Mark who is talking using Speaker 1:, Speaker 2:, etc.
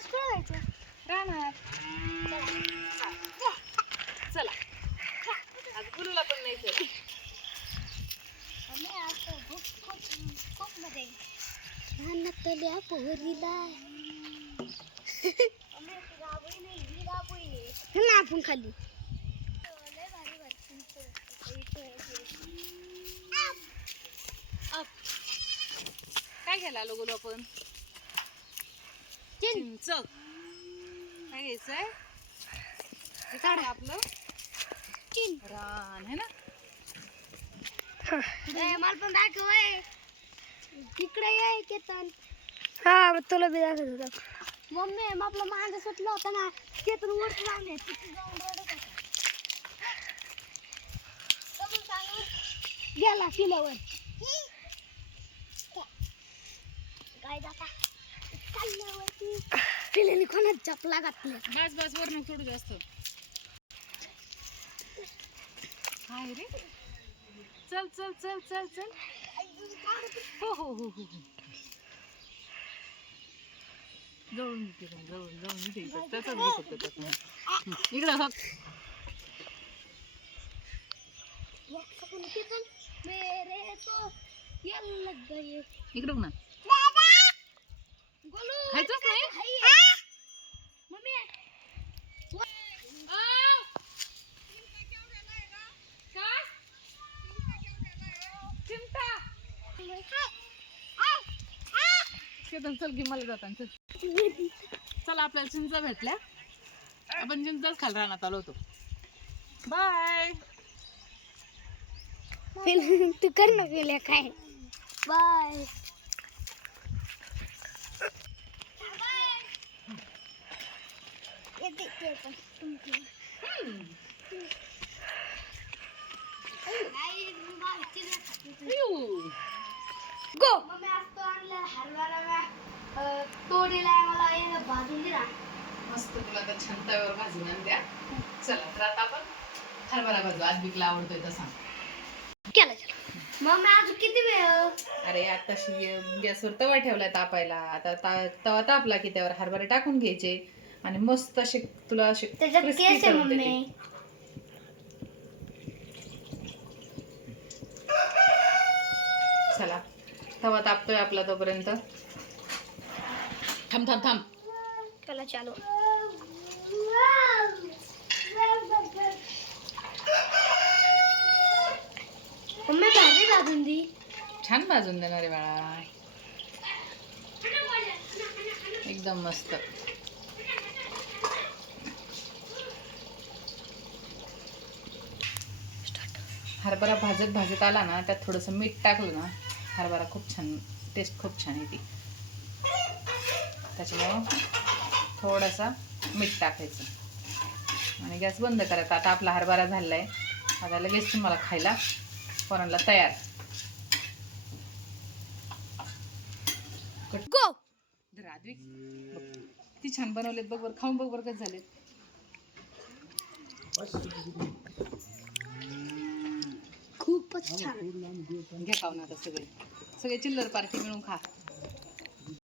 Speaker 1: आज जायचं
Speaker 2: राहणार चला. आज गुरुला पण नाही तर
Speaker 1: मम्मी आज भूक खूप खूप मध्ये लहानतल्या पोरीला ना आपण खाली.
Speaker 2: काय घ्यायला आलो गुरु आपण? चिंच काय घ्यायचंय हे काय आहे आपलं रान है ना
Speaker 1: मला पण दाखव तिकडे ये केतन हा मग तुला बी दाखवत होता मम्मी मग आपला मांजा सुटला होता ना केतन वर लागले तिथे जाऊन रडत होता समजून सांग. गेला किल्यावर काय जाता चालल्यावरती पिल्याने कोणाच चपला घातल्या
Speaker 2: बस बस वर नको सोडू जास्त. काय रे. चल चल चल चल चल. हो हो हो हो जवळून जवळून जवळून इथं. त्याचाच त्याचा. इकडं हो बघ ना
Speaker 1: गोलू
Speaker 2: खायचंच नाही
Speaker 1: मम्मी
Speaker 2: काय चिमटा केतन चल की मला जाताना चल. चला आपल्याला चिंचा भेटल्या. आपण चिंचाच खाल राहण्यात आलो होतो. बाय
Speaker 1: तू कर ना गेल्या काय? बाय मम्मी आज तो आणला हरभरा तोडीला मला हे भाजून दिला
Speaker 2: मस्त तुला तर छान तव्यावर भाजून आण द्या. चला तर आता आपण हरभरा भाजू. आज बिकला आवडतोय तसा.
Speaker 1: केला चला मम्मी आज किती वेळ?
Speaker 2: अरे आताशी गॅसवर तवा ठेवलाय तापायला. आता ता- तवा तापला की त्यावर हरभरे टाकून घ्यायचे. आणि मस्त असे तुला असे
Speaker 1: त्याच्यात
Speaker 2: crispy
Speaker 1: केस आहे
Speaker 2: करून देते.
Speaker 1: मम्मी
Speaker 2: चला तवा तापतोय आपला तोपर्यंत. थांब थांब थांब.
Speaker 1: चला चालू. मम्मी भाजी भाजून दी.
Speaker 2: छान भाजून देणार आहे बाळा. एकदम मस्त. हरभरा भाजत भाजत आला ना त्यात थोडंसं मीठ टाकलं ना हरभरा खूप छान टेस्ट खूप छान येते. त्याच्यामुळं थोडासा मीठ टाकायचं. आणि गॅस बंद करायचा. आता आपला हरभरा झालेला आहे आता लगेच तुम्हाला खायला पोरांना तयार. बघ किती छान बनवलेत बघ बरं खाऊन बघ बरं कसं झालेत.
Speaker 1: खूपच छान.
Speaker 2: घ्या खाऊन आता सगळे. सगळे चिल्लर पार्टी मिळून खा.